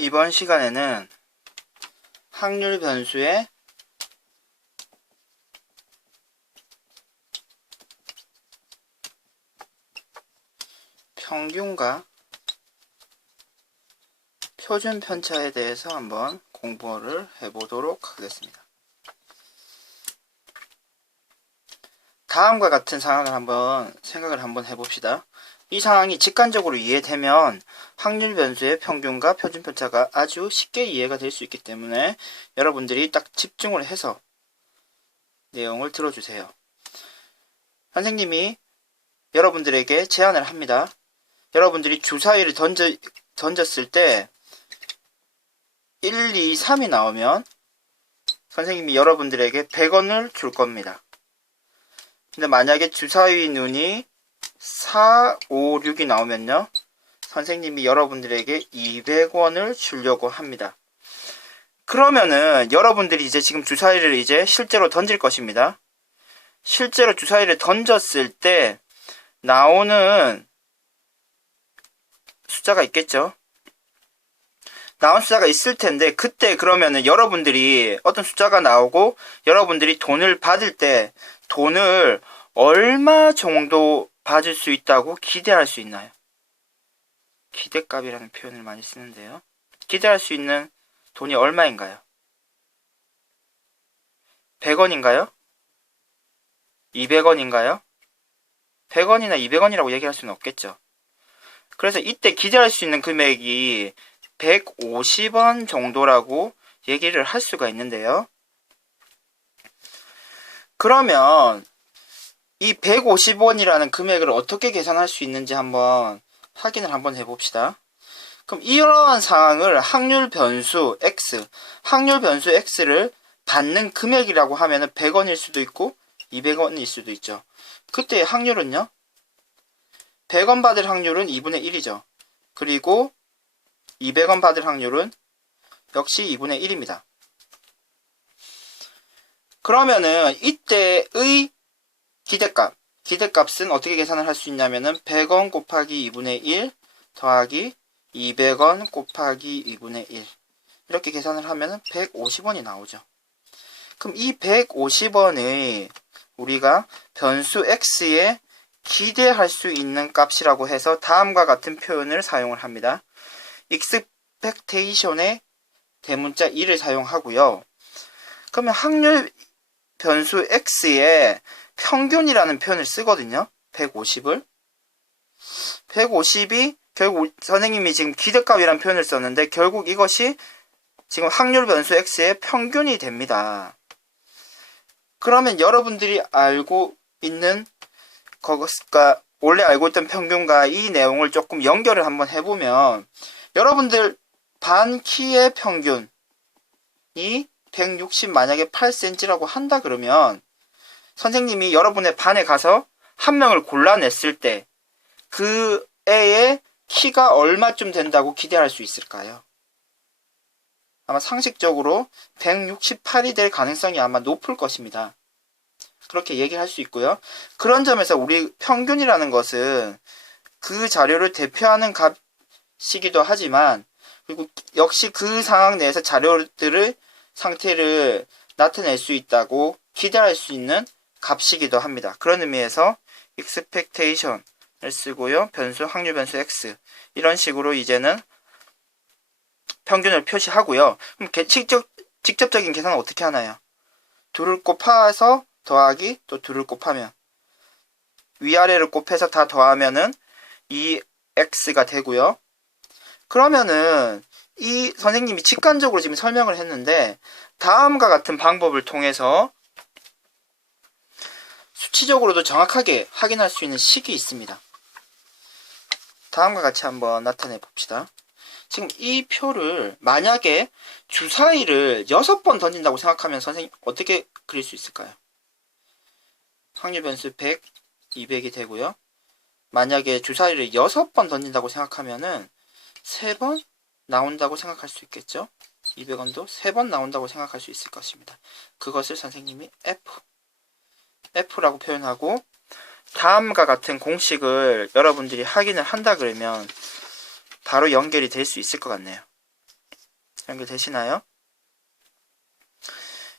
이번 시간에는 확률 변수의 평균과 표준 편차에 대해서 한번 공부를 해보도록 하겠습니다. 다음과 같은 상황을 한번 생각을 한번 해봅시다. 이 상황이 직관적으로 이해되면 확률 변수의 평균과 표준 편차가 아주 쉽게 이해가 될 수 있기 때문에 여러분들이 딱 집중을 해서 내용을 들어주세요. 선생님이 여러분들에게 제안을 합니다. 여러분들이 주사위를 던졌을 때 1, 2, 3이 나오면 선생님이 여러분들에게 100원을 줄 겁니다. 근데 만약에 주사위 눈이 4, 5, 6이 나오면요, 선생님이 여러분들에게 200원을 주려고 합니다. 그러면은 여러분들이 이제 지금 주사위를 이제 실제로 던질 것입니다. 실제로 주사위를 던졌을 때 나오는 숫자가 있겠죠. 나온 숫자가 있을 텐데, 그때 그러면은 여러분들이 어떤 숫자가 나오고 여러분들이 돈을 받을 때 돈을 얼마 정도 받을 수 있다고 기대할 수 있나요? 기대값이라는 표현을 많이 쓰는데요. 기대할 수 있는 돈이 얼마인가요? 100원인가요? 200원인가요? 100원이나 200원이라고 얘기할 수는 없겠죠. 그래서 이때 기대할 수 있는 금액이 150원 정도라고 얘기를 할 수가 있는데요. 그러면 이 150원이라는 금액을 어떻게 계산할 수 있는지 한번 확인을 한번 해봅시다. 그럼 이러한 상황을 확률 변수 X를 받는 금액이라고 하면 100원일 수도 있고 200원일 수도 있죠. 그때 확률은요? 100원 받을 확률은 2분의 1이죠. 그리고 200원 받을 확률은 역시 2분의 1입니다. 그러면은 이때의 기대값은 어떻게 계산을 할 수 있냐면은 100원 곱하기 2분의 1 더하기 200원 곱하기 2분의 1 이렇게 계산을 하면은 150원이 나오죠. 그럼 이 150원을 우리가 변수 x에 기대할 수 있는 값이라고 해서 다음과 같은 표현을 사용을 합니다. expectation의 대문자 2를 사용하고요. 그러면 확률 변수 x에 평균이라는 표현을 쓰거든요. 150이 결국 선생님이 지금 기대값이라는 표현을 썼는데 결국 이것이 지금 확률 변수 x의 평균이 됩니다. 그러면 여러분들이 알고 있는 것과 원래 알고 있던 평균과 이 내용을 조금 연결을 한번 해보면 여러분들 반 키의 평균이 160 만약에 8cm라고 한다 그러면 선생님이 여러분의 반에 가서 한 명을 골라냈을 때 그 애의 키가 얼마쯤 된다고 기대할 수 있을까요? 아마 상식적으로 168이 될 가능성이 아마 높을 것입니다. 그렇게 얘기할 수 있고요. 그런 점에서 우리 평균이라는 것은 그 자료를 대표하는 값이기도 하지만 그리고 역시 그 상황 내에서 자료들의 상태를 나타낼 수 있다고 기대할 수 있는 값이기도 합니다. 그런 의미에서 expectation을 쓰고요. 변수, 확률 변수 x 이런 식으로 이제는 평균을 표시하고요. 그럼 직접적인 계산은 어떻게 하나요? 둘을 곱해서 더하기 또 둘을 곱하면 위아래를 곱해서 다 더하면은 이 x가 되고요. 그러면은 이 선생님이 직관적으로 지금 설명을 했는데 다음과 같은 방법을 통해서 수치적으로도 정확하게 확인할 수 있는 식이 있습니다. 다음과 같이 한번 나타내 봅시다. 지금 이 표를 만약에 주사위를 6번 던진다고 생각하면 선생님 어떻게 그릴 수 있을까요? 확률 변수 100, 200이 되고요. 만약에 주사위를 6번 던진다고 생각하면은 3번 나온다고 생각할 수 있겠죠? 200원도 3번 나온다고 생각할 수 있을 것입니다. 그것을 선생님이 F라고 표현하고 다음과 같은 공식을 여러분들이 확인을 한다 그러면 바로 연결이 될 수 있을 것 같네요. 연결되시나요?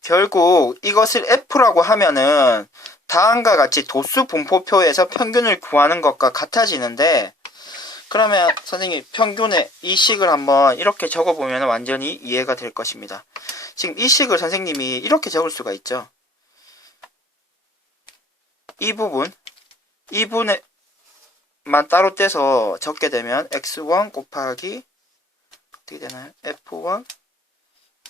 결국 이것을 F라고 하면은 다음과 같이 도수 분포표에서 평균을 구하는 것과 같아지는데, 그러면 선생님 평균의 이 식을 한번 이렇게 적어보면 완전히 이해가 될 것입니다. 지금 이 식을 선생님이 이렇게 적을 수가 있죠. 이 부분에만 따로 떼서 적게 되면 x1 곱하기 어떻게 되나요? f1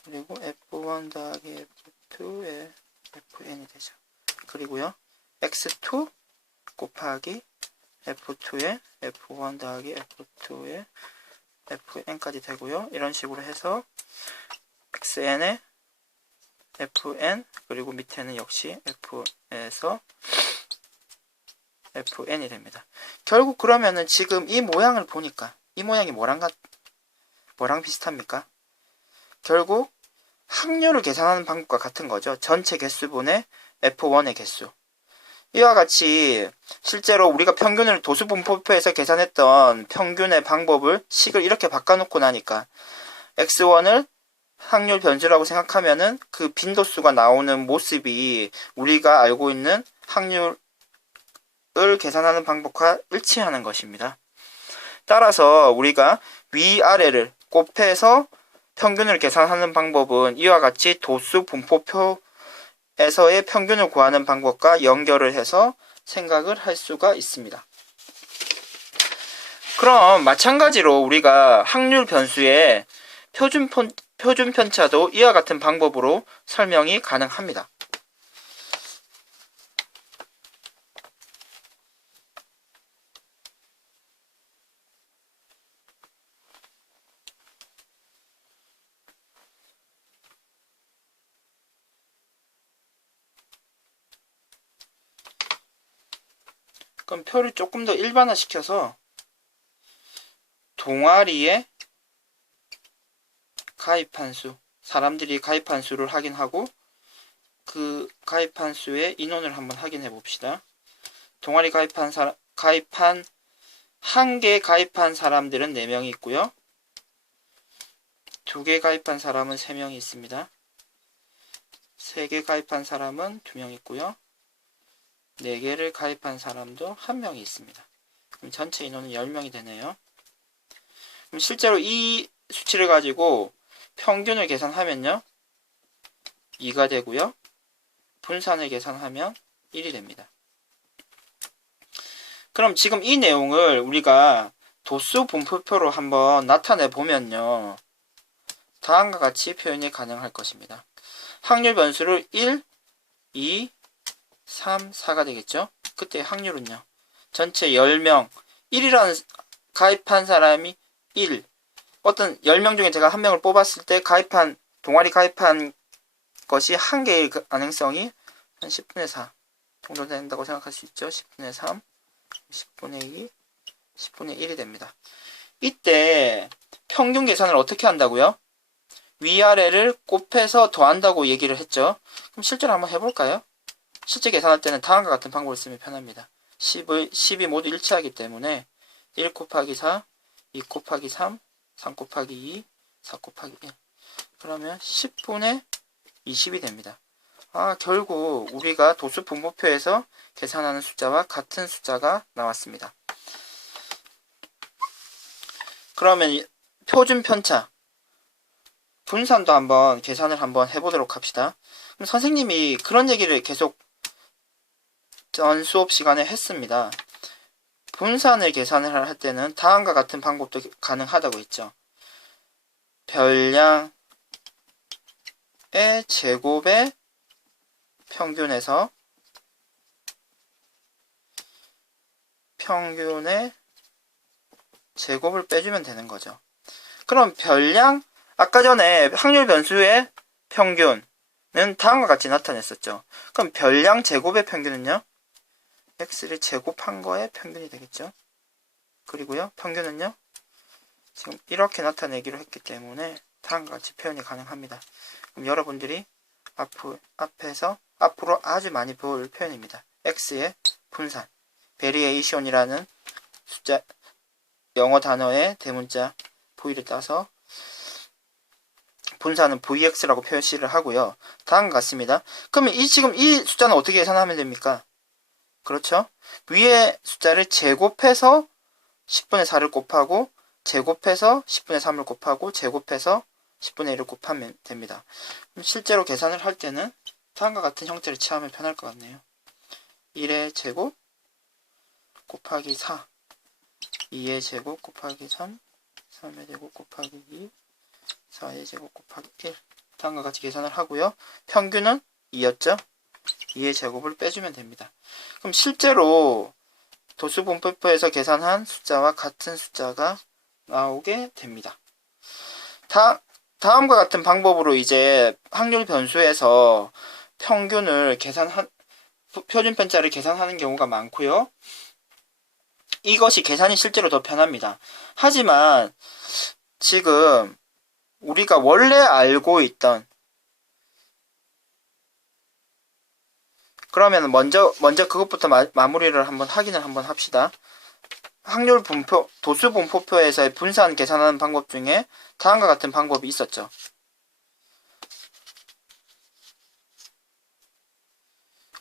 그리고 f1 더하기 f2의 fn이 되죠. 그리고요 x2 곱하기 f2의 f1 더하기 f2의 fn까지 되고요. 이런 식으로 해서 xn의 fn 그리고 밑에는 역시 f에서 fn이 됩니다. 결국 그러면은 지금 이 모양을 보니까 이 모양이 뭐랑 비슷합니까? 결국 확률을 계산하는 방법과 같은 거죠. 전체 개수분의 f1의 개수. 이와 같이 실제로 우리가 평균을 도수분포표에서 계산했던 평균의 방법을 식을 이렇게 바꿔놓고 나니까 x1을 확률 변수라고 생각하면은 그 빈도수가 나오는 모습이 우리가 알고 있는 확률을 계산하는 방법과 일치하는 것입니다. 따라서 우리가 위아래를 곱해서 평균을 계산하는 방법은 이와 같이 도수 분포표에서의 평균을 구하는 방법과 연결을 해서 생각을 할 수가 있습니다. 그럼 마찬가지로 우리가 확률 변수의 표준 편차도 이와 같은 방법으로 설명이 가능합니다. 그럼 표를 조금 더 일반화시켜서 동아리에 가입한 수, 사람들이 가입한 수를 확인하고 그 가입한 수의 인원을 한번 확인해 봅시다. 동아리 한 개 가입한 사람들은 4명이 있고요. 2개 가입한 사람은 3명이 있습니다. 3개 가입한 사람은 2명 있고요. 4개를 가입한 사람도 1명이 있습니다. 그럼 전체 인원은 10명이 되네요. 그럼 실제로 이 수치를 가지고 평균을 계산하면요 2가 되고요. 분산을 계산하면 1이 됩니다. 그럼 지금 이 내용을 우리가 도수 분포표로 한번 나타내 보면요 다음과 같이 표현이 가능할 것입니다. 확률 변수를 1, 2, 3, 4가 되겠죠. 그때 확률은요 전체 10명 1이라는 가입한 사람이 1 어떤 10명 중에 제가 1명을 뽑았을 때 동아리 가입한 것이 한 개일 가능성이 한 10분의 4 정도 된다고 생각할 수 있죠. 10분의 3, 10분의 2, 10분의 1이 됩니다. 이때 평균 계산을 어떻게 한다고요? 위아래를 곱해서 더한다고 얘기를 했죠. 그럼 실제로 한번 해볼까요? 실제 계산할 때는 다음과 같은 방법을 쓰면 편합니다. 10이 모두 일치하기 때문에 1 곱하기 4, 2 곱하기 3, 3 곱하기 2, 4 곱하기 1 그러면 10분의 20이 됩니다. 결국 우리가 도수 분모표에서 계산하는 숫자와 같은 숫자가 나왔습니다. 그러면 표준 편차 분산도 한번 계산을 한번 해보도록 합시다. 그럼 선생님이 그런 얘기를 계속 전 수업 시간에 했습니다. 분산을 계산을 할 때는 다음과 같은 방법도 가능하다고 했죠. 별량의 제곱의 평균에서 평균의 제곱을 빼주면 되는 거죠. 그럼 별량 아까 전에 확률 변수의 평균은 다음과 같이 나타냈었죠. 그럼 별량 제곱의 평균은요? x를 제곱한 거의 평균이 되겠죠. 그리고요 평균은요 지금 이렇게 나타내기로 했기 때문에 다음과 같이 표현이 가능합니다. 그럼 여러분들이 앞에서 앞으로 아주 많이 볼 표현입니다. x의 분산 베리에이션이라는 숫자 영어 단어의 대문자 V를 따서 분산은 Vx라고 표시를 하고요. 다음과 같습니다. 그러면 지금 이 숫자는 어떻게 계산하면 됩니까? 그렇죠? 위에 숫자를 제곱해서 10분의 4를 곱하고 제곱해서 10분의 3을 곱하고 제곱해서 10분의 1을 곱하면 됩니다. 그럼 실제로 계산을 할 때는 다음과 같은 형태를 취하면 편할 것 같네요. 1의 제곱 곱하기 4 2의 제곱 곱하기 3 3의 제곱 곱하기 2 4의 제곱 곱하기 1 다음과 같이 계산을 하고요. 평균은 2였죠? 2의 제곱을 빼주면 됩니다. 그럼 실제로 도수분포표에서 계산한 숫자와 같은 숫자가 나오게 됩니다. 다음과 같은 방법으로 이제 확률 변수에서 평균을 표준 편차를 계산하는 경우가 많고요. 이것이 계산이 실제로 더 편합니다. 하지만 지금 우리가 원래 알고 있던 그러면 먼저 그것부터 마무리를 확인을 한번 합시다. 확률 분포, 도수 분포표에서의 분산 계산하는 방법 중에 다음과 같은 방법이 있었죠.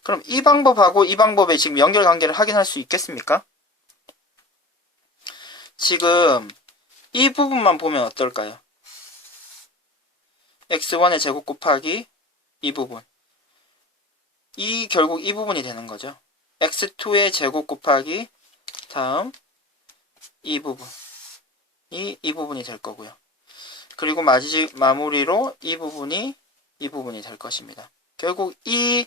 그럼 이 방법하고 이 방법의 지금 연결관계를 확인할 수 있겠습니까? 지금 이 부분만 보면 어떨까요? x1의 제곱 곱하기 이 부분. 결국 이 부분이 되는 거죠. x2의 제곱 곱하기 다음 이 부분이 이 부분이 될 거고요. 그리고 마무리로 이 부분이 될 것입니다. 결국 이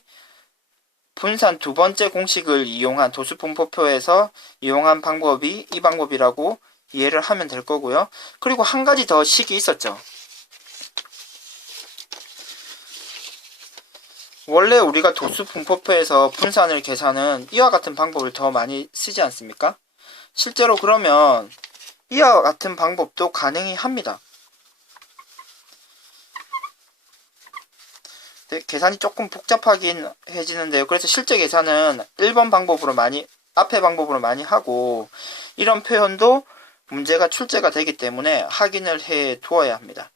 분산 두 번째 공식을 이용한 도수분포표에서 이용한 방법이 이 방법이라고 이해를 하면 될 거고요. 그리고 한 가지 더 식이 있었죠. 원래 우리가 도수분포표에서 분산을 계산은 이와 같은 방법을 더 많이 쓰지 않습니까? 실제로 그러면 이와 같은 방법도 가능히 합니다. 네, 계산이 조금 복잡하긴 해지는데요. 그래서 실제 계산은 1번 방법으로 앞에 방법으로 많이 하고, 이런 표현도 문제가 출제가 되기 때문에 확인을 해 두어야 합니다.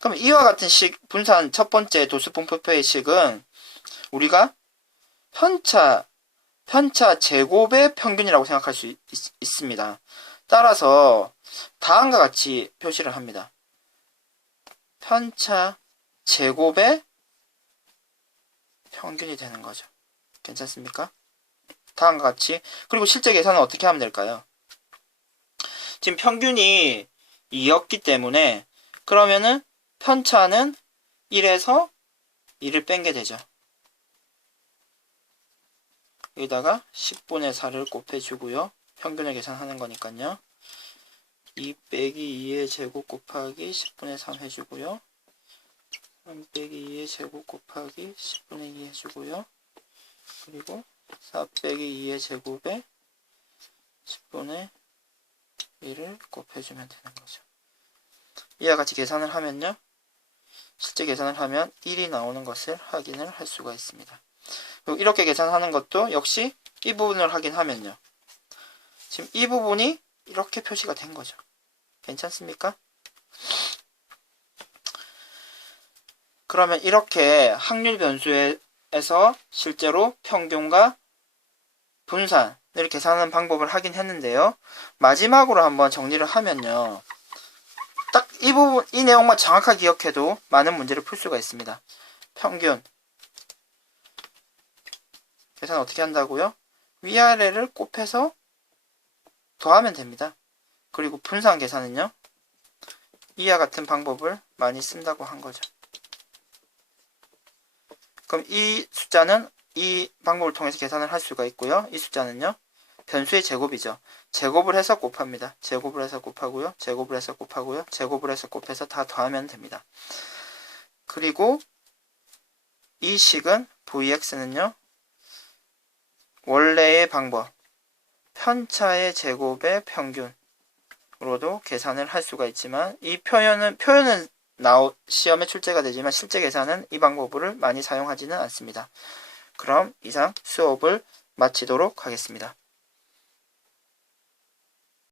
그럼 이와 같은 분산 첫 번째 도수분포표의 식은 우리가 편차 제곱의 평균이라고 생각할 수 있습니다. 따라서 다음과 같이 표시를 합니다. 편차 제곱의 평균이 되는 거죠. 괜찮습니까? 다음과 같이. 그리고 실제 계산은 어떻게 하면 될까요? 지금 평균이 2였기 때문에 그러면은 편차는 1에서 2를 뺀 게 되죠. 여기다가 10분의 4를 곱해주고요. 평균을 계산하는 거니까요. 2 빼기 2의 제곱 곱하기 10분의 3 해주고요. 3 빼기 2의 제곱 곱하기 10분의 2 해주고요. 그리고 4 빼기 2의 제곱에 10분의 1을 곱해주면 되는 거죠. 이와 같이 계산을 하면요. 실제 계산을 하면 1이 나오는 것을 확인을 할 수가 있습니다. 그리고 이렇게 계산하는 것도 역시 이 부분을 확인하면요. 지금 이 부분이 이렇게 표시가 된 거죠. 괜찮습니까? 그러면 이렇게 확률 변수에서 실제로 평균과 분산을 계산하는 방법을 하긴 했는데요. 마지막으로 한번 정리를 하면요. 딱 이 내용만 정확하게 기억해도 많은 문제를 풀 수가 있습니다. 평균. 계산 어떻게 한다고요? 위아래를 곱해서 더하면 됩니다. 그리고 분산 계산은요. 이와 같은 방법을 많이 쓴다고 한 거죠. 그럼 이 숫자는 이 방법을 통해서 계산을 할 수가 있고요. 이 숫자는요. 변수의 제곱이죠. 제곱을 해서 곱합니다. 제곱을 해서 곱하고요. 제곱을 해서 곱하고요. 제곱을 해서 곱해서 다 더하면 됩니다. 그리고 이 식은 Vx는요. 원래의 방법 편차의 제곱의 평균으로도 계산을 할 수가 있지만 이 표현은 시험에 출제가 되지만 실제 계산은 이 방법을 많이 사용하지는 않습니다. 그럼 이상 수업을 마치도록 하겠습니다.